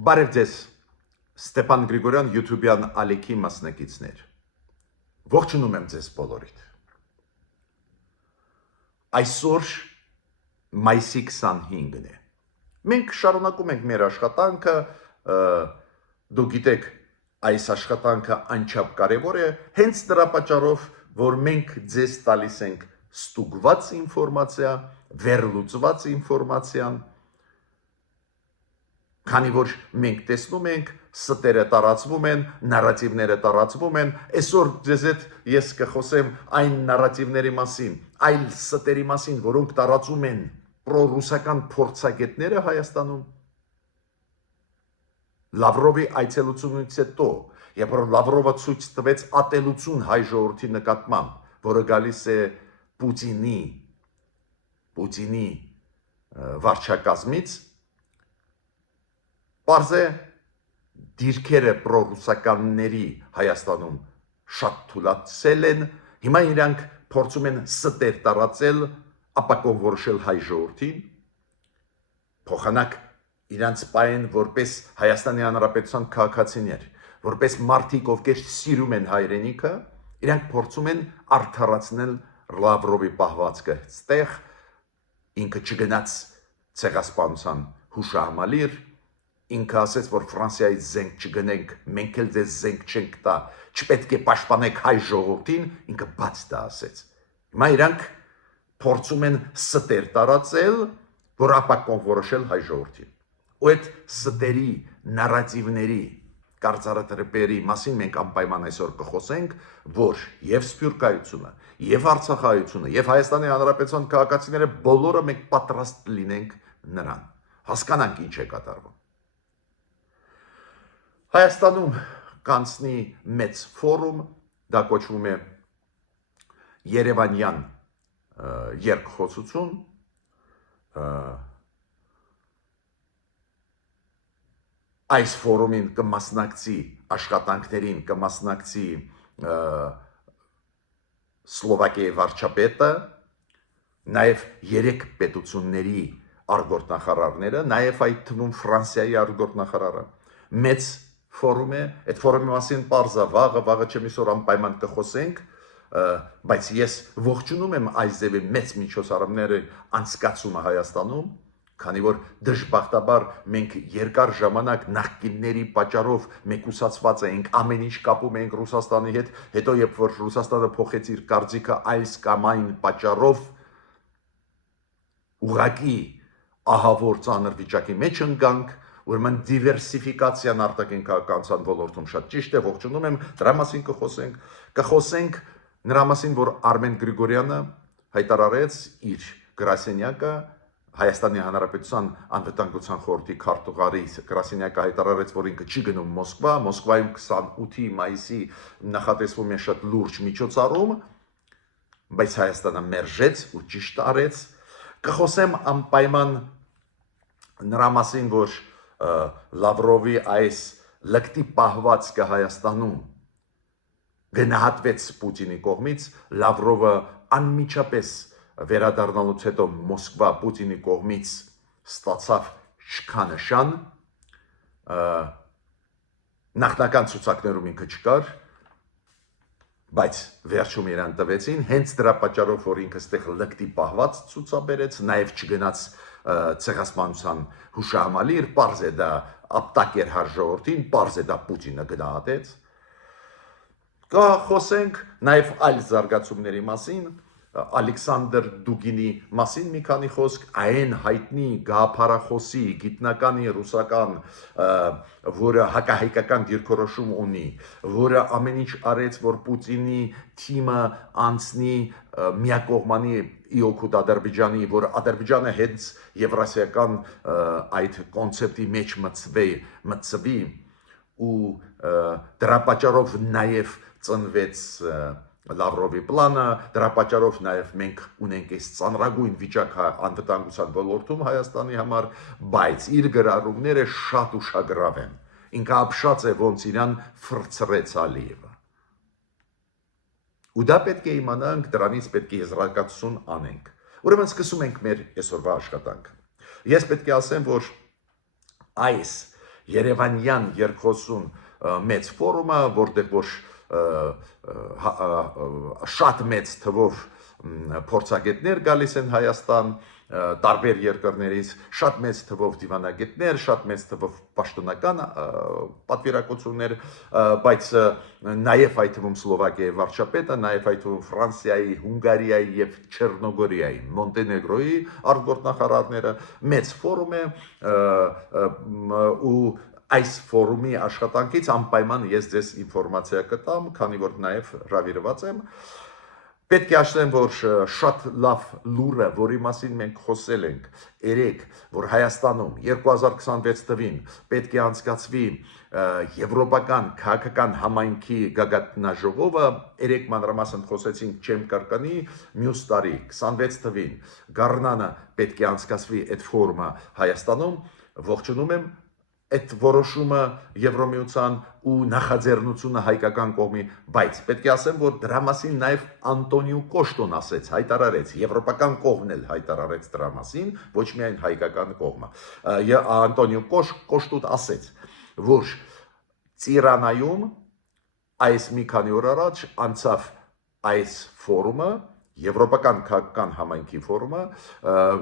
Բարև ձեզ, Ստեփան Գրիգորյան YouTube-յան ալիքի մասնակիցներ։ Ողջունում եմ ձեզ բոլորիդ։ Այսօր մայիսի 25-ն է։ Մենք շարունակում ենք մեր աշխատանքը, դու գիտեք, այս աշխատանքը անչափ կարևոր է, հենց դրա պատճառով, որ մենք ձեզ տալիս ենք ստուգված ինֆորմացիա, վերլուծված ինֆորմացիան, քանի որ մենք տեսնում ենք ստերը տարածվում են, նարատիվները տարածվում են, այսօր ձեզ հետ ես կխոսեմ այն նարատիվների մասին, այլ ստերի մասին, որոնք տարածում են պրոռուսական փորձագետները Հայաստանում։ Լավրովի այցելությունից հետո, երբ որ Լավրովը ցույց տվեց ատելություն հայ ժողովրդի նկատմամբ, որը գալիս է Պուտինի վարչակազմից, պարզ է դիրքերը պրոռուսականների Հայաստանում շատ թուլացել են, հիմա իրանք փորձում են ստեր տարածել, ապակոնվորոշել հայ ժողովրդին, փոխանակ իրանց պայեն որպես Հայաստանի Հանրապետության քաղաքացիներ, որպես մարդիկ, ովքեր սիրում են հայրենիքը, իրանք փորձում են արդարացնել Լավրովի պահվածքը այստեղ, ինքը չգնաց ցեղասպանության հուշահամալիր, ինքը ասեց, որ Ֆրանսիայից զենք չգնենք, մենք էլ ձեզ զենք չենք տա, չպետք է պաշտպանեք հայ ժողովրդին, ինքը բաց դա ասեց։ Հիմա իրանք փորձում են ստեր տարածել, որ ապակոնվորոշել հայ ժողովրդին։ Ու այդ ստերի, նարատիվների, կարծրատիպերի մասին մենք անպայման այսօր կխոսենք, որ եւ սփյուռքայությունը, եւ արցախայությունը, եւ Հայաստանի Հանրապետության քաղաքացիները բոլորը մենք պատրաստ լինենք նրան։ Հասկանանք ինչ է կատարվում։ Հայաստանում կանցնի մեծ ֆորում, դա կոչվում է Երևանյան երկխոսություն, այս ֆորումին կմասնակցի աշխատանքներին, կմասնակցի Սլովակիայի վարչապետը, նաև 3 պետությունների արտգործնախարարները, նաև այդ թվում Ֆրանսիայի արտգործնախարարը, մեծ ֆորում է, այդ ֆորումի մասին պարզա վաղը չեմ իսօր անպայման կխոսենք, բայց ես ողջունում եմ այս ձևի մեծ միջոցառումների անցկացումը Հայաստանում, քանի որ դժբախտաբար մենք երկար ժամանակ նախկինների պատճառով մեկուսացված էինք, ամեն ինչ կապում էինք Ռուսաստանի հետ, հետո երբ որ Ռուսաստանը փոխեց իր կարծիքը այս կամ այն պատճառով, ուղղակի ահավոր ծանր վիճակի մեջ ընկանք, ուրեմն դիվերսիֆիկացիան արտաքին քաղաքականության ոլորտում շատ ճիշտ է, ողջունում եմ, դրա մասին կխոսենք նրա մասին, որ Արմեն Գրիգորյանը հայտարարեց իր գրասենյակը Հայաստանի Հանրապետության անվտանգության խորհրդի քարտուղարի գրասենյակը հայտարարեց, որ ինքը չի գնում Մոսկվա, Մոսկվայում 28 մայիսի նախատեսվում է շատ լուրջ միջոցառում, բայց Հայաստանը մերժեց ու ճիշտ արեց։ Կխոսեմ անպայման նրա մասին, որ Լավրովի այս լկտի պահվածքը Հայաստանում գնահատվեց Պուտինի կողմից, Լավրովը անմիջապես վերադառնալուց հետո Մոսկվա Պուտինի կողմից ստացավ շքանշան, նախնական ցուցակներում ինքը չկար, բայց վերջում իրան տվեցին, հենց դրա պատճառով, որ ինքը ստեղ լկտի պահված ցուցաբերեց, նաև չգնաց ցեղասպանության հուշահամալիր, պարզ է դա ապտակ էր հայ ժողովրդին, պարզ է դա Պուտինը գնահատեց։ Կխոսենք նաև այլ զարգացումների մասին, Ալեքսանդր Դուգինի մասին մի քանի խոսք, այն հայտնի գաղափարախոսի գիտնականի ռուսական, որը հակահայկական դիրքորոշում ունի, որը ամեն ինչ արեց, որ Պուտինի թիմը անցնի միակողմանի իօքուտ Ադրբեջանի, որ Ադրբեջանը հենց եվրասիական այդ կոնցեպտի մեջ մտցվի ու դրա պատճառով նաև ծնվեց Լավրովի պլանը, դրա պատճառով նաև մենք ունենք այս ծանրագույն վիճակ անվտանգության ոլորտում Հայաստանի համար, բայց իր գրառումները շատ ուշագրավ են։ Ինքը ապշած է, ոնց իրան ֆրցրեց Ալիևը։ Ու դա պետք է իմանանք, դրանից պետք է եզրակացություն անենք։ Ուրեմն սկսում ենք մեր այսօրվա աշխատանքը։ Ես պետք է ասեմ, որ այս Երևանյան երկխոսուն մեծ ֆորումը, որտեղ որ շատ մեծ թվով փորձագետներ գալիս են Հայաստան, տարբեր երկրներից, շատ մեծ թվով դիվանագետներ, շատ մեծ թվով պաշտոնական պատվիրակություններ, բայց նաև այդ թվում Սլովակիայի վարչապետը, նաև այդ թվում Ֆրանսիայի, Հունգարիայի եւ Չեռնոգորիայի, Մոնտենեգրոյի արտգործնախարարները մեծ ֆորում է ու այս ֆորումի աշխատանքից անպայման ես ձեզ ինֆորմացիա կտամ, քանի որ նաև հրավիրված եմ։ Պետք է ասեմ, որ շատ լավ լուրը, որի մասին մենք խոսել ենք երեք, որ Հայաստանում 2026 թվին պետք է անցկացվի եվրոպական քաղաքական համայնքի գագաթնաժողովը, երեք մանրամասն խոսեցինք, չեմ կրկնի, մյուս տարի 26 թվին Գառնանը պետք է անցկացվի այդ ֆորումը Հայաստանում, ողջունում եմ այդ որոշումը Եվրոմիության ու նախաձեռնությունը հայկական կողմի, բայց պետք է ասեմ, որ դրա մասին նաև Անտոնիո Կոշտոն ասեց, հայտարարեց, եվրոպական կողմն էլ հայտարարեց դրա մասին, ոչ միայն հայկական կողմը։ Անտոնիո Կոշտոն ասեց, որ Տիրանայում այս մի քանի օր առաջ անցավ այս ֆորումը, Եվրոպական քաղաքական համայնքի ֆորումը,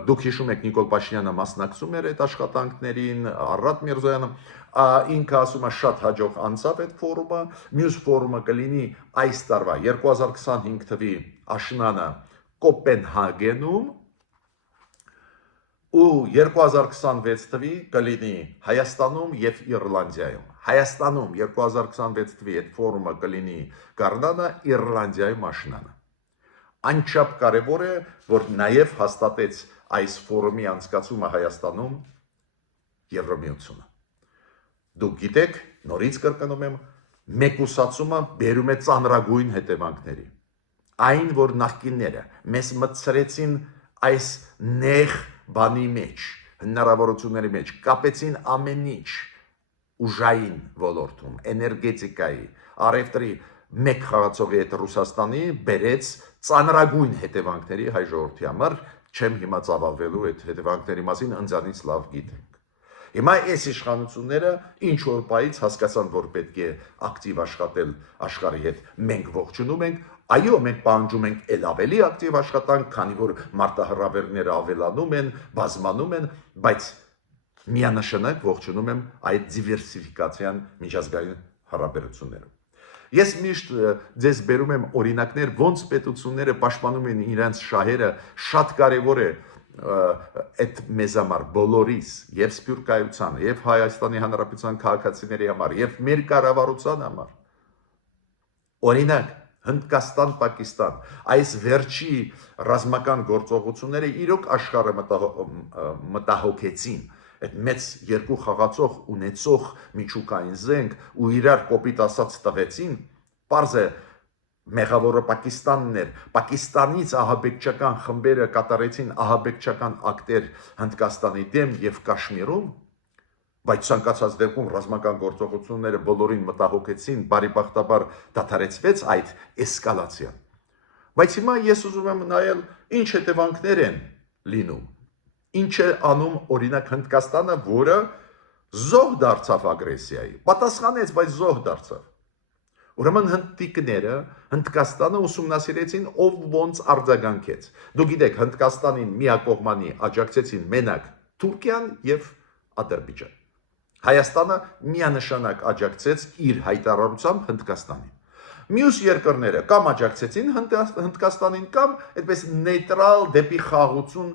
դուք հիշում եք Նիկոլ Փաշինյանը մասնակցում էր այդ աշխատանքներին, Արարատ Միրզոյանը, ինքը ասում է շատ հաջող անցավ այդ ֆորումը, մյուս ֆորումը կլինի այս տարվա 2025 թվի աշնանը Կոպենհագենում ու 2026 թվի կլինի Հայաստանում եւ Իռլանդիայում։ Հայաստանում 2026 թվի այդ ֆորումը կլինի Գառնանը, Իռլանդիայում աշնանը։ Անչափ կարևոր է, որ նաև հաստատեց այս ֆորումի անցկացումը Հայաստանում Եվրոմիությունը։ Դուք գիտեք, նորից կրկնում եմ, մեկուսացումը բերում է ծանրագույն հետևանքների։ Այն, որ նախկինները մեզ մտցրեցին այս նեղ բանի մեջ, հնարավորությունների մեջ, կապեցին ամեն ինչ ուժային ոլորտում, էներգետիկայի, առևտրի մեկ խաղացողի հետ Ռուսաստանի բերեց ծանրագույն հետևանքների հայ ժողովրդի համար, չեմ հիմա ծավալվելու այդ հետևանքների մասին, ընձանից լավ գիտենք։ Հիմա այս իշխանությունները ինչ որ պայից հասկացան, որ պետք է ակտիվ աշխատել աշխարհի հետ, մենք ողջունում ենք, այո, մենք պահանջում ենք ել ավելի ակտիվ աշխատանք, քանի որ մարտահրավերները ավելանում են, բազմանում են, բայց միանշանակ ողջունում եմ այդ դիվերսիֆիկացիան միջազգային հարաբերություններում։ Ես միշտ ձեզ բերում եմ օրինակներ, ոնց պետությունները պաշտպանում են իրենց շահերը, շատ կարևոր է այդ մեզ համար բոլորիս, եւ Սփյուռքայության, եւ Հայաստանի Հանրապետության քաղաքացիների համար, եւ մեր կառավարության համար։ Օրինակ, Հնդկաստան, Պակիստան, այս վերջի ռազմական գործողությունները իրոք աշխարհը մտահոգեցին։ Այդ մեծ երկու խաղացող ունեցող միջուկային զենք ու իրար կոպիտ ասած տվեցին, պարզ է մեղավորը Պակիստանն էր, Պակիստանից ահաբեկչական խմբերը կատարեցին ահաբեկչական ակտեր Հնդկաստանի դեմ եւ Կաշմիրում, բայց ցանկացած դեպքում ռազմական գործողությունները բոլորին մտահոգեցին, բարիբախտաբար դադարեցվեց այդ էսկալացիան։ Բայց հիմա ես ուզում եմ նայել ինչ հետևանքներ են լինում։ Ինչ է անում օրինակ Հնդկաստանը, որը զոհ դարձավ ագրեսիայի, պատասխանեց, բայց զոհ դարձավ։ Ուրեմն հնդիկները Հնդկաստանը ուսումնասիրեցին, ով ոնց արձագանքեց։ Դուք գիտեք, Հնդկաստանին միակողմանի աջակցեցին մենակ Թուրքիան եւ Ադրբեջան։ Հայաստանը միանշանակ աջակցեց իր հայտարարությամբ Հնդկաստանին։ Մյուս երկրները կամ աջակցեցին Հնդկաստանին կամ այդպես նեյտրալ դեպի խաղաղություն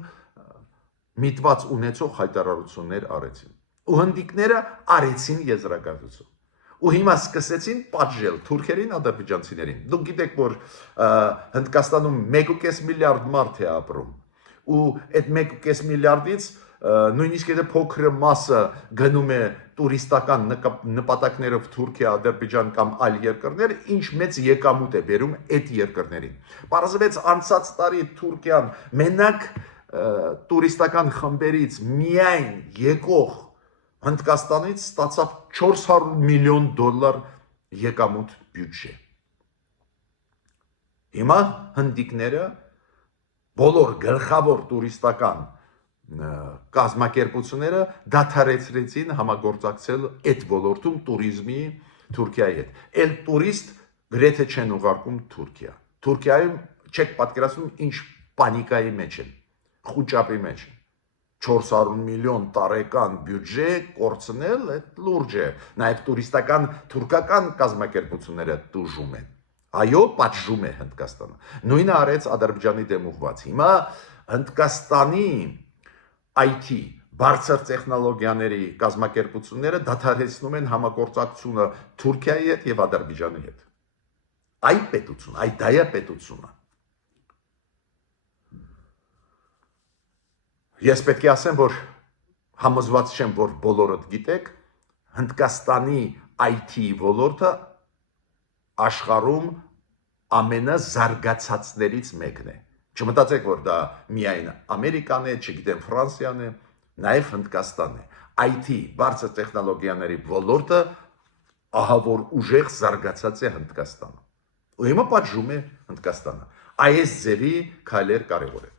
միտված ունեցող հայտարարություններ արեցին։ Ու հնդիկները արեցին եզրակացություն։ Ու հիմա սկսեցին պատժել թուրքերին, ադրբեջանցիներին։ Դուք գիտեք, որ Հնդկաստանում 1.5 միլիարդ մարդ է ապրում։ Ու այդ 1.5 միլիարդից նույնիսկ եթե փոքր մասը գնում է տուրիստական նպատակներով Թուրքիա, Ադրբեջան կամ այլ երկրներ, ինչ մեծ եկամուտ է բերում այդ երկրներին։ Պարզվեց անցած տարի Թուրքիան մենակ տուրիստական խմբերից միայն եկող Հնդկաստանից ստացավ $400 միլիոն եկամուտ բյուջե։ Հիմա հնդիկները բոլոր գլխավոր տուրիստական կազմակերպությունները դադարեցրեցին համագործակցել այդ ոլորտում туриզմի Թուրքիայի հետ։ Էլ տուրիստ գրեթե չեն ուղարկում Թուրքիա։ Թուրքիայում չեք պատկերացնում ինչ պանիկայի մեջ են, խուճապի մեջ են։ 400 միլիոն տարեկան բյուջե կորցնել, այդ լուրջ է։ Նաև տուրիստական թուրքական կազմակերպությունները տուժում են։ Այո, պատժում է Հնդկաստանը։ Նույնը արեց Ադրբեջանի դեմ ուղղված։ Հիմա Հնդկաստանի IT բարձր տեխնոլոգիաների կազմակերպությունները դադարեցնում են համագործակցությունը Թուրքիայի հետ եւ Ադրբեջանի հետ։ Այ պետություն, այ դայա պետությունը։ Ես պետք է ասեմ, որ համոզված չեմ, որ բոլորդ գիտեք, Հնդկաստանի IT ոլորտը աշխարհում ամենազարգացածներից մեկն է։ Չմտածեք, որ դա միայն Ամերիկան է, չգիտեմ Ֆրանսիան է, նաև Հնդկաստանն է։ IT բարձր տեխնոլոգիաների ոլորտը ահա որ ուժեղ զարգացած է Հնդկաստանը։ Ու հիմա պատժում է Հնդկաստանը։ Այս ձևի քայլեր կարևոր է։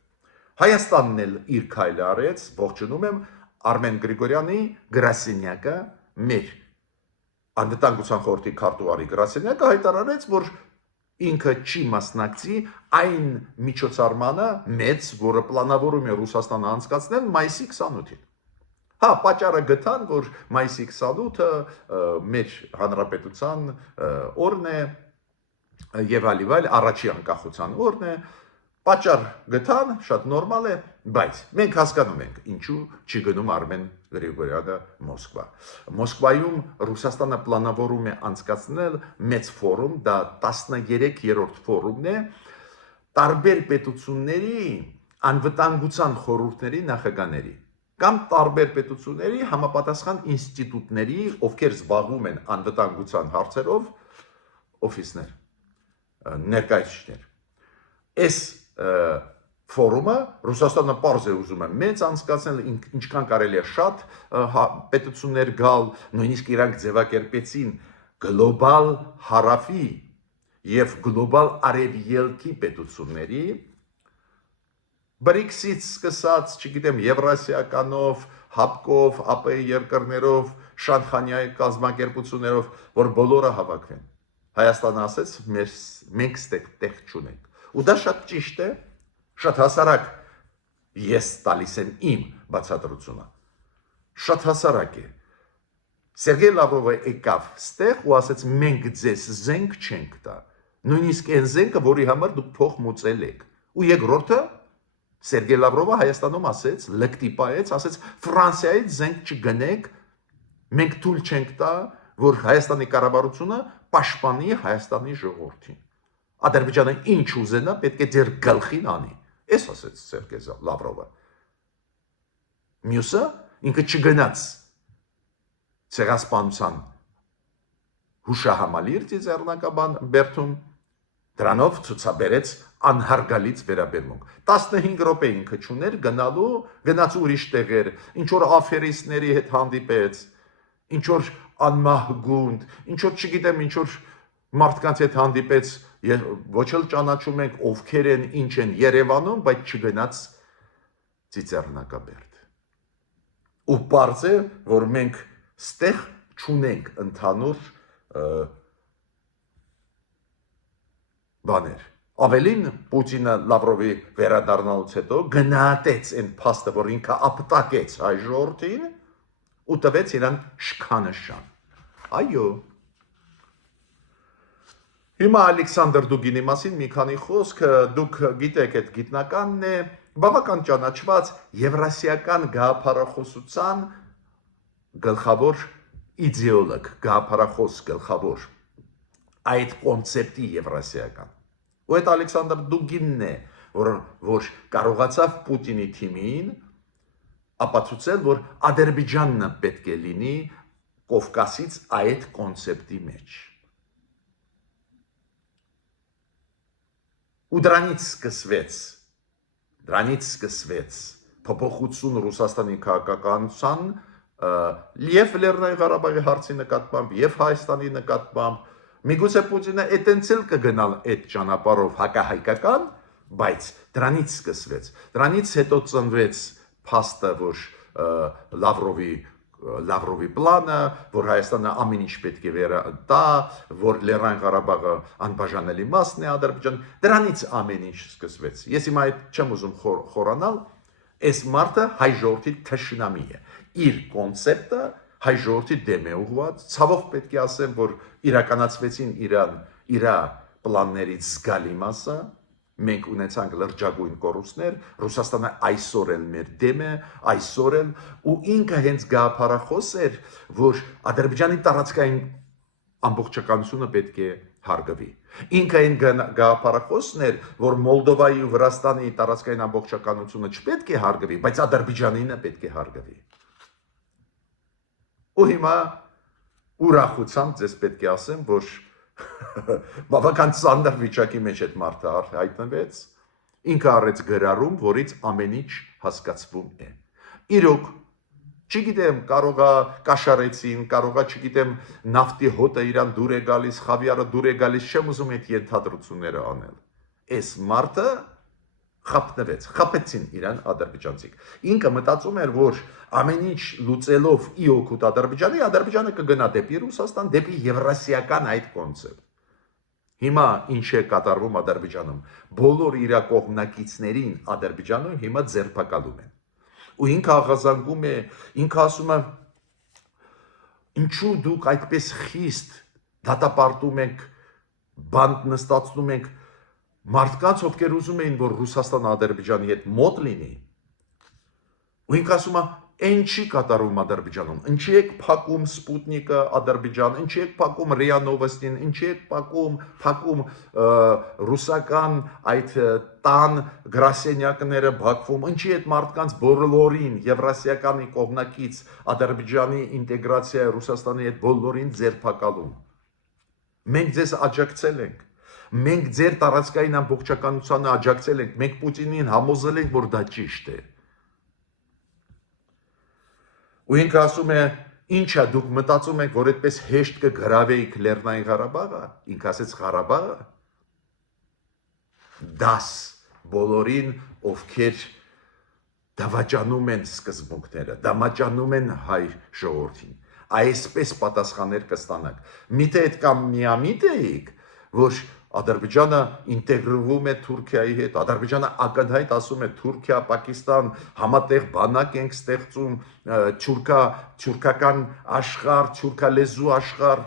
Հայաստանն էլ իր քայլը արեց, ողջունում եմ Արմեն Գրիգորյանի գրասենյակը մեր Անվտանգության խորհրդի քարտուղարի գրասենյակը հայտարարեց, որ ինքը չի մասնակցի այն միջոցառմանը մեծ, որը պլանավորում է Ռուսաստանը անցկացնել մայիսի 28-ին։ Հա, պատճառը գտան, որ մայիսի 28-ը մեր հանրապետության օրն է եւ այլ առաջի անկախության օրն է։ Պատճառ գտան, շատ նորմալ է, բայց մենք հասկանում ենք, ինչու չի գնում Արմեն Գրիգորյանը Մոսկվա։ Մոսկվայում Ռուսաստանը պլանավորում է անցկացնել մեծ ֆորում, դա 13-րդ ֆորումն է, տարբեր պետությունների անվտանգության խորհուրդների նախագահների կամ տարբեր պետությունների համապատասխան ինստիտուտների, ովքեր զբաղվում են անվտանգության հարցերով, օֆիսներ, ներկայացուցիչներ։ Այս ֆորումը Ռուսաստանը պարզ է ուզում է մեծ անցկացնել, ինչքան կարելի է շատ պետություններ գալ, նույնիսկ իրանք ձևակերպեցին գլոբալ հարավի եւ գլոբալ արևելքի պետությունների BRICS-ից սկսած, չգիտեմ, Եվրասիականով, ՀԱՊԿ-ով, ԱՊ-ի երկրներով, Շանխանյայի կազմակերպություններով, որ բոլորը հավաքվեն։ Հայաստանը ասեց, մենք տեղ չունենք։ Ու դա շատ ճիշտ է, շատ հասարակ ես տալիս եմ իմ բացատրությունը։ Շատ հասարակ է։ Սերգեյ Լավրովը եկավ ստեղ ու ասեց մենք ձեզ զենք չենք տա։ Նույնիսկ այն զենքը, որի համար դուք փող մուծել եք։ Ու երկրորդը Սերգեյ Լավրովը Հայաստանում ասեց, լկտի պայեց, ասեց Ֆրանսիայից զենք չգնեք, մենք թույլ չենք տա, որ Հայաստանի կառավարությունը պաշտպանի Հայաստանի ժողովրդին։ Ադրբեջանը ինչ ուզենա, պետք է ձեր գլխին անի։ Էս ասեց Սերգեյ Լավրովը։ Մյուսը ինքը չգնաց ցեղասպանության հուշահամալիր ծիծեռնակաբան Բերթում, դրանով ցուցաբերեց անհարգալից վերաբերմունք։ 15 րոպե ինքը չուներ գնաց ուրիշ տեղեր, ինչ որ աֆերիստների հետ հանդիպեց, ինչ որ անմահգունդ, ինչ որ չգիտեմ, ինչ որ մարդկանց հետ հանդիպեց, ոչ էլ ճանաչում ենք ովքեր են, ինչ են Երևանում, բայց չգնաց ծիծեռնակաբերդ։ Ու պարզ է, որ մենք ստեղ չունենք ընդհանուր բաներ։ Ավելին Պուտինը Լավրովի վերադառնալուց հետո գնահատեց այն փաստը, որ ինքը ապտակեց հայ ժողովրդին ու տվեց իրան շքանշան։ Այո։ Հիմա Ալեքսանդր Դուգինի մասին մի քանի խոսք, դուք գիտեք, այդ գիտնականն է, բավական ճանաչված եվրասիական գաղափարախոսության գլխավոր իդեոլոգ, գաղափարախոս գլխավոր այդ կոնցեպտի եվրասիական։ Ու այդ Ալեքսանդր Դուգինն է, որ կարողացավ Պուտինի թիմին ապացուցել, որ Ադրբեջանն պետք է լինի Կովկասից այդ կոնցեպտի մեջ։ Ու դրանից սկսվեց փոփոխություն Ռուսաստանի քաղաքականության եւ Լեռնային Ղարաբաղի հարցի նկատմամբ եւ Հայաստանի նկատմամբ։ Միգուցե Պուտինը այդտենց էլ կգնալ այդ ճանապարհով հակահայկական, բայց դրանից սկսվեց։ Դրանից հետո ծնվեց փաստը, որ Լավրովի պլանը, որ Հայաստանը ամեն ինչ պետք է վերատա, որ Լեռնային Ղարաբաղը անբաժանելի մասն է Ադրբեջան, դրանից ամեն ինչ սկսվեց։ Ես հիմա այդ չեմ ուզում խորանալ, այս մարդը հայ ժողովրդի թշնամի է։ Իր կոնցեպտը հայ ժողովրդի դեմ է ուղղված, ցավով պետք է ասեմ, որ իրականացվեցին իր պլաններից զգալի մասը, մենք ունեցանք լրջագույն կորուստներ, Ռուսաստանը այսօր էլ մեր դեմ է, այսօր էլ, ու ինքը հենց գաղափարախոս էր, որ Ադրբեջանի տարածքային ամբողջականությունը պետք է հարգվի։ Ինքը այն գաղափարախոսն էր, որ Մոլդովայի ու Վրաստանի տարածքային ամբողջականությունը չպետք է հարգվի, բայց Ադրբեջանինը պետք է հարգվի։ Ու հիմա ուրախությամբ ձեզ պետք է ասեմ, որ բավական ծանր վիճակի մեջ այդ մարդը հայտնվեց, ինքը արեց գրառում, որից ամեն ինչ հասկացվում է։ Իրոք, չգիտեմ, կարողա կաշարեցին, կարողա, չգիտեմ, նավթի հոտը իրան դուր է գալիս, խավիարը դուր է գալիս, չեմ ուզում այդ ենթադրությունները անել։ Այս մարդը խփեցին իրան ադրբեջանցիք։ Ինքը մտածում էր, որ ամեն ինչ լուծելով ի օգուտ Ադրբեջանի, Ադրբեջանը կգնա դեպի Ռուսաստան, դեպի եվրասիական այդ կոնցեպտ։ Հիմա ինչ է կատարվում Ադրբեջանում։ Բոլոր իր կողմնակիցներին Ադրբեջանում հիմա ձերբակալում են։ Ու ինքը աղազանգում է, ինքը ասում է, ինչու դուք այդպես խիստ դատապարտում եք, բանտ նստացնում եք մարդկանց, ովքեր ուզում էին, որ Ռուսաստանը Ադրբեջանի հետ մոտ լինի։ Ու ինքը ասում է, այն չի կատարվում Ադրբեջանում, ինչի եք փակում Սպուտնիկը Ադրբեջան, ինչի եք փակում ՌԻԱ Նովոստին, ինչի եք փակում ռուսական այդ տան գրասենյակները Բաքվում, ինչի այդ մարդկանց բոլորին եվրասիականի կողմնակից Ադրբեջանի ինտեգրացիա Ռուսաստանի հետ բոլորին ձերբակալում։ Մենք ձեզ աջակցել ենք, մենք ձեր տարածքային ամբողջականությանը աջակցել ենք, մենք Պուտինին համոզել ենք, որ դա ճիշտ է։ Ու ինքը ասում է, ինչա դուք մտածում եք, որ այդպես հեշտ կգրավեիք Լեռնային Ղարաբաղը, ինքը ասեց Ղարաբաղը, դաս բոլորին, ովքեր դավաճանում են սկզբունքները, դավաճանում են հայ ժողովրդին, այսպես պատասխաններ կստանաք։ Միթե այդ կամ միամիտ էիք, որ Ադրբեջանը ինտեգրվում է Թուրքիայի հետ, Ադրբեջանը ակնհայտ ասում է Թուրքիա, Պակիստան, համատեղ բանակ ենք ստեղծում, թուրքական աշխարհ, թուրքալեզու աշխարհ,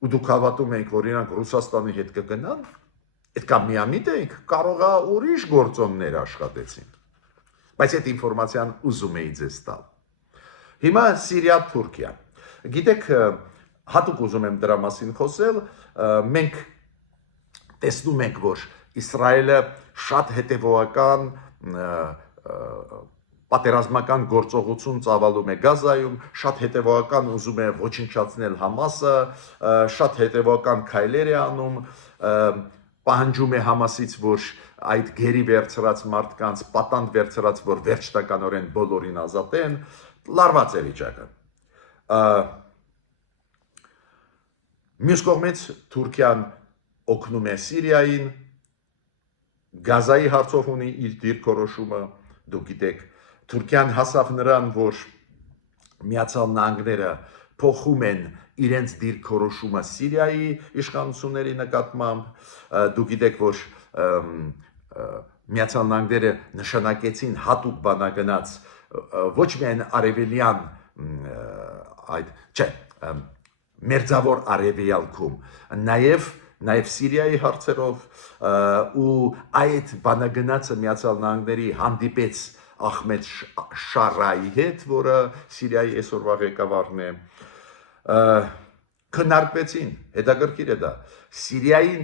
ու դուք հավատում եք, որ իրանք Ռուսաստանի հետ կգնան, այդ կամ միամիտ եք, կարողա ուրիշ գործոններ աշխատեցին։ Բայց այդ ինֆորմացիան ուզում էի ձեզ տալ։ Հիմա Սիրիա, Թուրքիա։ Գիտեք, հատուկ ուզում եմ դրա մասին խոսել, մենք տեսնում ենք, որ Իսրայելը շատ հետևողական պատերազմական գործողություն ծավալում է Գազայում, շատ հետևողական ուզում է ոչնչացնել Համասը, շատ հետևողական քայլեր է անում, պահանջում է Համասից, որ այդ գերի վերցրած մարդկանց, պատանդ վերցրած, որ վերջնականորեն բոլորին ազատեն, լարված է վիճակը։ Մյուս կողմից Թուրքիան օգնում է Սիրիային, Գազայի հարցով ունի իր դիրքորոշումը, դուք գիտեք, Թուրքիան հասավ նրան, որ Միացյալ Նահանգները փոխում են իրենց դիրքորոշումը Սիրիայի իշխանությունների նկատմամբ, դուք գիտեք, որ Միացյալ Նահանգները նշանակեցին հատուկ բանագնաց ոչ միայն արևելյան մերձավոր արևելքում, նաև Սիրիայի հարցերով, ու այդ բանագնացը Միացյալ Նահանգների հանդիպեց Ահմեդ Շարայի հետ, որը Սիրիայի այսօրվա ղեկավարն է, քննարկվեցին, հետաքրքիր է դա, Սիրիայի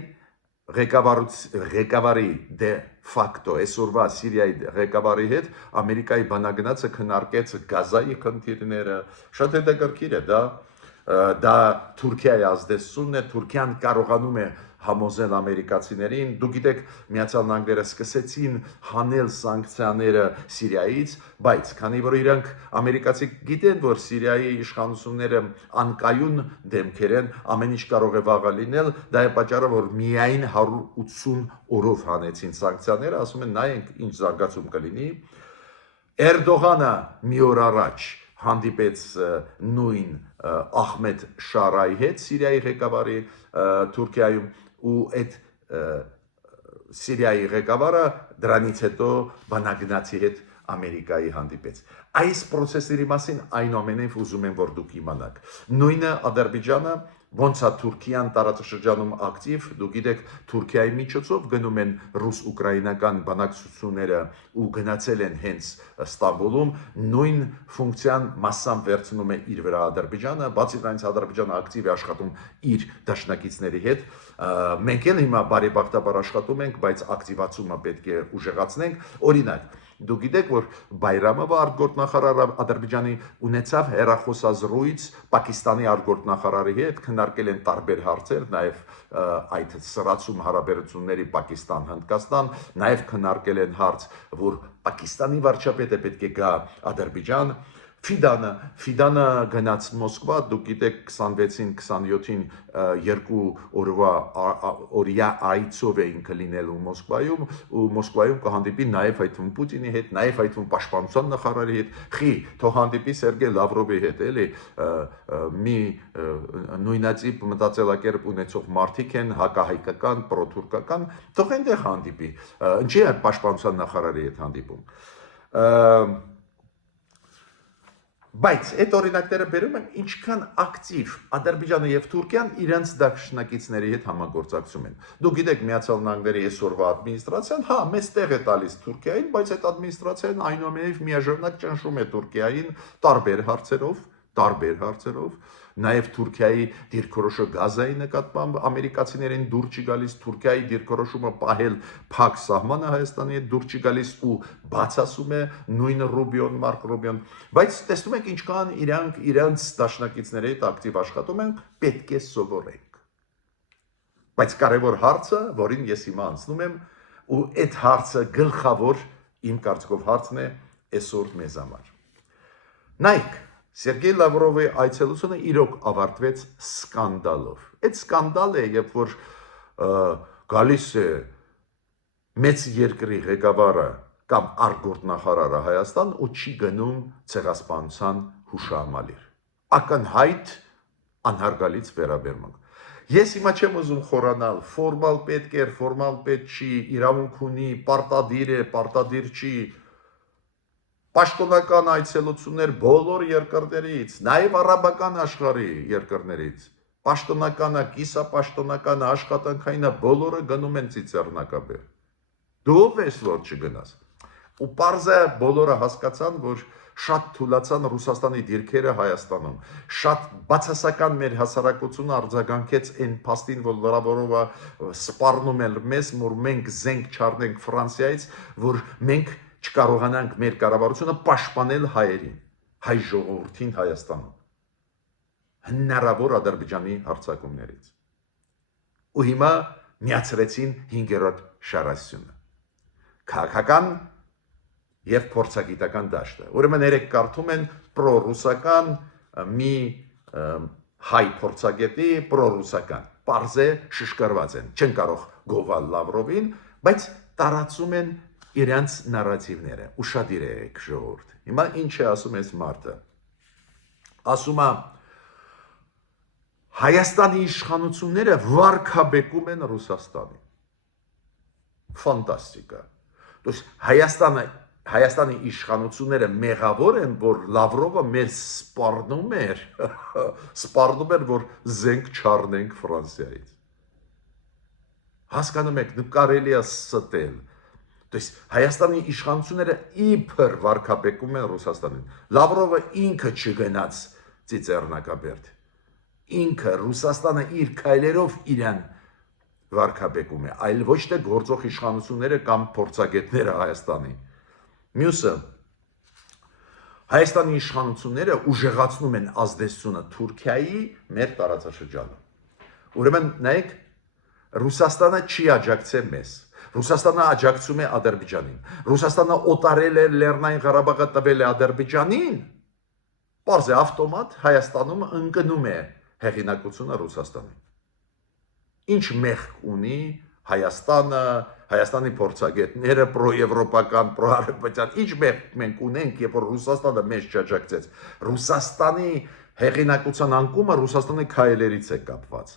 ղեկավարի դե ֆակտո այսօրվա Սիրիայի ղեկավարի հետ Ամերիկայի բանագնացը քննարկեց Գազայի խնդիրները, շատ հետաքրքիր է դա Թուրքիայի ազդեցությունն է, Թուրքիան կարողանում է համոզել ամերիկացիներին, դուք գիտեք, Միացյալ Նահանգները սկսեցին հանել սանկցիաները Սիրիայից, բայց քանի որ իրանք ամերիկացի գիտեն, որ Սիրիայի իշխանությունները անկայուն դեմքեր են, ամեն ինչ կարող է վաղը լինել, դա է պատճառը, որ միայն 180 օրով հանեցին սանկցիաները, ասում են նայենք ինչ զարգացում կլինի, Էրդողանը մի օր առաջ հանդիպեց նույն Ահմեդ Շարայի հետ, Սիրիայի ղեկավարի Թուրքիայում, ու այդ Սիրիայի ղեկավարը դրանից հետո բանագնացի հետ Ամերիկայի հանդիպեց։ Այս process-երի մասին այնուամենայնիվ ուզում եմ, որ դուք իմանաք։ Նույնը Ադրբեջանը ոնց է Թուրքիան տարածաշրջանում ակտիվ, դուք գիտեք, Թուրքիայի միջոցով գնում են ռուս-ուկրաինական բանակցությունները ու գնացել են հենց Ստամբուլում, նույն ֆունկցիան massամբ վերցնում է իր վրա Ադրբեջանը, բացի դրանից Ադրբեջանը ակտիվ է աշխատում իր դաշնակիցների հետ, մենք էլ հիմա բարեբախտաբար աշխատում ենք, բայց ակտիվացումը պետք է ուժեղացնենք, օրինակ դուք գիտեք, որ Բայրամովը արտգործնախարարը Ադրբեջանի ունեցավ հեռախոսազրույց Պակիստանի արտգործնախարարի հետ, քննարկել են տարբեր հարցեր, նաև այդ սրացում հարաբերությունների Պակիստան-Հնդկաստան, նաև քննարկել են հարց, որ Պակիստանի վարչապետը պետք է գա Ադրբեջան, Ֆիդանը գնաց Մոսկվա, դուք գիտեք 26-ին, 27-ին երկու օրյա այցով էին կլինելու Մոսկվայում, ու Մոսկվայում կհանդիպի նաև այդ Պուտինի հետ, նաև այդ պաշտպանության նախարարի հետ, թող հանդիպի Սերգեյ Լավրովի հետ, էլի մի նույնացիպ մտածելակերպ ունեցող մարդիկ են, հակահայկական, պրոթուրքական, թող այնտեղ հանդիպի, ինչի է պաշտպանության նախարարի հետ հանդիպում։ Բայց այդ օրինակները բերում են ինչքան ակտիվ Ադրբեջանը եւ Թուրքիան իրենց դաշնակիցների հետ համագործակցում են։ Դուք գիտեք, Միացյալ Նահանգների այսօրվա ադմինիստրացիան, մեծ տեղ է տալիս Թուրքիային, բայց այդ ադմինիստրացիան այնուամենայնիվ միաժամանակ ճնշում է Թուրքիային տարբեր հարցերով, նաև Թուրքիայի դիրքորոշը Գազայի նկատմամբ ամերիկացիներին դուր չի գալիս, Թուրքիայի դիրքորոշումը պահել փակ սահմանը Հայաստանի հետ դուր չի գալիս ու բացասում է նույն Մարկ Ռուբիոն, բայց տեսնում եք ինչքան իրանց դաշնակիցների հետ ակտիվ աշխատում են, պետք է սովորենք։ Բայց կարևոր հարցը, որին ես հիմա անցնում եմ, ու այդ հարցը գլխավոր իմ կարծիքով հարցն է այսօր մեզ համար։ Նայեք, Սերգեյ Լավրովի այցելությունը իրոք ավարտվեց սկանդալով։ Այդ սկանդալ է, երբ որ գալիս է մեծ երկրի ղեկավարը կամ արտգործնախարարը Հայաստան ու չի գնում ցեղասպանության հուշահամալիր։ Ակնհայտ անհարգալից վերաբերմունք։ Ես հիմա չեմ ուզում խորանալ, ֆորմալ պետք է, ֆորմալ պետք չի, իրավունք ունի, պարտադիր է, պարտադիր չի։ Պաշտոնական այցելություններ բոլոր երկրներից, նաև արաբական աշխարհի երկրներից, պաշտոնականը, կիսապաշտոնականը, աշխատանքայինը բոլորը գնում են ծիծեռնակաբեր։ Դու ով ես, որ չգնաս։ Ու պարզը բոլորը հասկացան, որ շատ թուլացան Ռուսաստանի դիրքերը Հայաստանում, շատ բացասական մեր հասարակությունը արձագանքեց այն փաստին, որ Լավրովը սպառնում էր մեզ, որ մենք զենք չառնենք Ֆրանսիայից, որ մենք չկարողանանք մեր կառավարությունը պաշտպանել հայերին, հայ ժողովրդին Հայաստանում, հնարավոր Ադրբեջանի հարձակումներից։ Ու հիմա միացրեցին 5-րդ շարասյունը, քաղաքական եւ փորձագիտական դաշտը։ Ուրեմն երեք կարդում են պրոռուսական մի հայ փորձագետի պրոռուսական, պարզ է շշկարված են, չեն կարող գովալ Լավրովին, բայց տարածում են իրենց նարատիվները, ուշադիր եք ժողովուրդ։ Հիմա ինչ է ասում այս մարդը։ Ասում է Հայաստանի իշխանությունները վարկաբեկում են Ռուսաստանին։ Ֆանտաստիկա։ Դուք Հայաստանի իշխանությունները մեղավոր են, որ Լավրովը մեր սպառնում էր, որ զենք չառնենք Ֆրանսիայից։ Հասկանում եք, դու կարելի է ստել։ Հայաստանի իշխանությունները իբր վարկաբեկում են Ռուսաստանին։ Լավրովը ինքը չգնաց ծիծեռնակաբերդ։ Ինքը Ռուսաստանը իր քայլերով իրան վարկաբեկում է, այլ ոչ թե գործող իշխանությունները կամ փորձագետները Հայաստանի։ Մյուսը Հայաստանի իշխանությունները ուժեղացնում են ազդեցությունը Թուրքիայի մեր տարածաշրջանում։ Ուրեմն նայեք, Ռուսաստանը չի աջակցել մեզ։ Ռուսաստանը աջակցում է Ադրբեջանին։ Ռուսաստանը օտարել է Լեռնային Ղարաբաղը տվել է Ադրբեջանին։ Պարզ է ավտոմատ Հայաստանում ընկնում է հեղինակությունը Ռուսաստանի։ Ինչ մեղք ունի Հայաստանը, Հայաստանի փորձագետները պրոեվրոպական, պրոարևմտյան, ինչ մենք ունենք, երբ որ Ռուսաստանը մեզ ջաջակցեց։ Ռուսաստանի հեղինակության անկումը Ռուսաստանի քայլերից է կապված։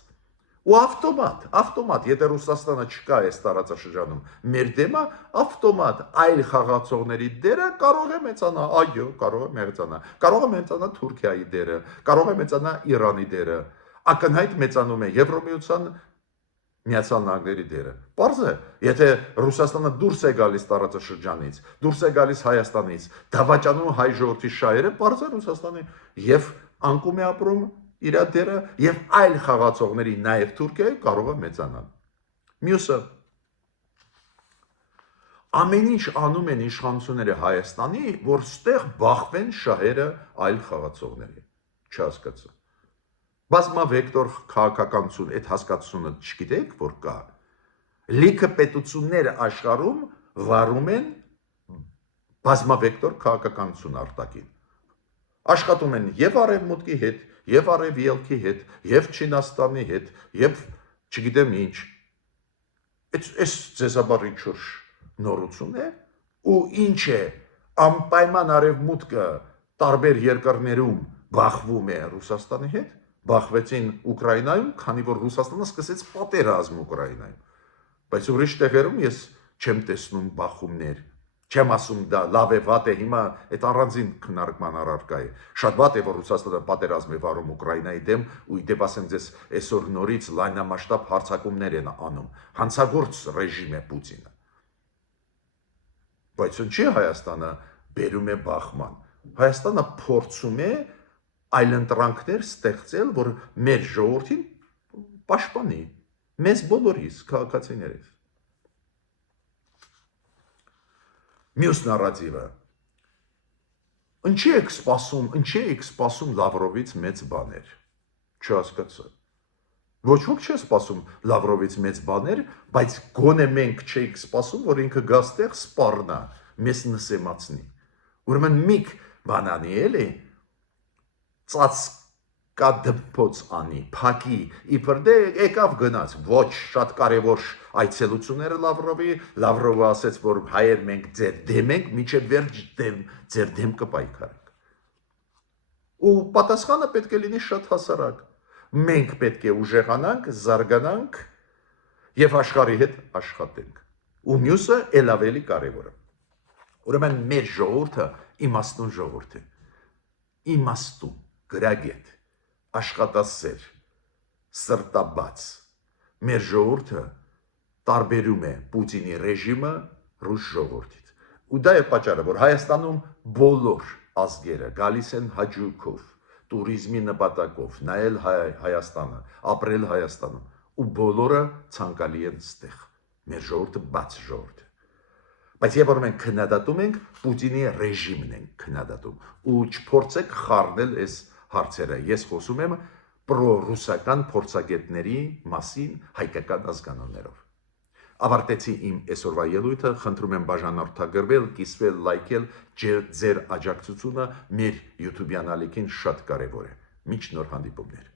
Ու ավտոմատ, եթե Ռուսաստանը չկա այս տարածաշրջանում, մեր դեմը ավտոմատ այլ խաղացողների դերը կարող է մեծանա, այո, կարող է մեծանա, կարող է մեծանա Թուրքիայի դերը, կարող է մեծանա Իրանի դերը, ակնհայտ մեծանում է Եվրոմիության Միացյալ Նահանգների դերը։ Պարզ է, եթե Ռուսաստանը դուրս է գալիս տարածաշրջանից, դուրս է գալիս Հայաստանից, դավաճանում հայ ժողովրդի շահերը, պարզ է Ռուսաստանի եւ անկում է ապրում իր դերը եւ այլ խաղացողների նաեւ Թուրքիայի կարող է մեծանալ։ Մյուսը ամեն ինչ անում են իշխանությունները Հայաստանի, որ ստեղ բախվեն շահերը այլ խաղացողների։ Չհասկացա։ Բազմավեկտոր քաղաքականություն, այդ հասկացությունը չգիտեք, որ կա։ Լիքը պետությունները աշխարհում վարում են բազմավեկտոր քաղաքականություն արտաքին։ Աշխատում են եւ Արևմուտքի հետ, եւ Արևելքի հետ, եւ Չինաստանի հետ, եւ չգիտեմ ինչ։ Այս ծեսաբարի չոր նորություն է, ու ինչ է անպայման Արևմուտքը տարբեր երկրներում բախվում է Ռուսաստանի հետ, բախվեցին Ուկրաինայում, քանի որ Ռուսաստանը սկսեց պատերազմ Ուկրաինայում։ Բայց ուրիշ տեղերում ես չեմ տեսնում բախումներ։ Չեմ ասում դա լավ է, վատ է, հիմա այդ առանձին քննարկման առարկա է։ Շատ վատ է, որ Ռուսաստանը պատերազմ է վարում Ուկրաինայի դեմ, ու իդեպ ասեմ ձեզ, այսօր նորից լայնամասշտաբ հարձակումներ են անում։ Հանցագործ ռեժիմ է Պուտինը։ Բայց ինչի Հայաստանը բերում է բախման։ Հայաստանը փորձում է այլընտրանքներ ստեղծել, որ մեր ժողովրդին պաշտպանի, մեզ բոլորիս, քաղաքացիներից։ Մյուս նարատիվը։ Ինչի եք սպասում Լավրովից մեծ բաներ։ Չհասկացա։ Ոչ ոք չէ սպասում Լավրովից մեծ բաներ, բայց գոնե մենք չէինք սպասում, որ ինքը գա ստեղ սպառնա, մեզ նսեմացնի։ Ուրեմն միք բան անի էլի, ծածկադմփոց անի, փակի, իբր դե եկավ գնաց, ոչ շատ կարևոր այցելությունները Լավրովը ասեց, որ հայեր մենք ձեր դեմ ենք, մինչև վերջ ձեր դեմ կպայքարենք։ Ու պատասխանը պետք է լինի շատ հասարակ։ Մենք պետք է ուժեղանանք, զարգանանք եւ աշխարհի հետ աշխատենք։ Ու մյուսը ել ավելի կարևորը։ Ուրեմն մեր ժողովուրդը իմաստուն ժողովուրդ է։ Իմաստուն, գրագետ, աշխատասեր, սրտաբաց։ Մեր ժողովուրդը տարբերում է Պուտինի ռեժիմը ռուս ժողովրդից։ Ու դա է պատճառը, որ Հայաստանում բոլոր ազգերը գալիս են հաճույքով, տուրիզմի նպատակով, նայել Հայաստանը, ապրել Հայաստանում, ու բոլորը ցանկալի են ստեղ։ Մեր ժողովուրդը բաց ժողովուրդ է։ Բայց երբ որ մենք քննադատում ենք, Պուտինի ռեժիմն ենք քննադատում, ու չփորձեք խառնել այս հարցերը։ Ես խոսում եմ պրոռուսական փորձագետների մասին հայկական ազգանուններով։ Ավարտեցի իմ այսօրվա ելույթը, խնդրում եմ բաժանորդագրվել, կիսվել, լայքել, ձեր աջակցությունը մեր YouTube-յան ալիքին շատ կարևոր է։ Մինչ նոր հանդիպումներ։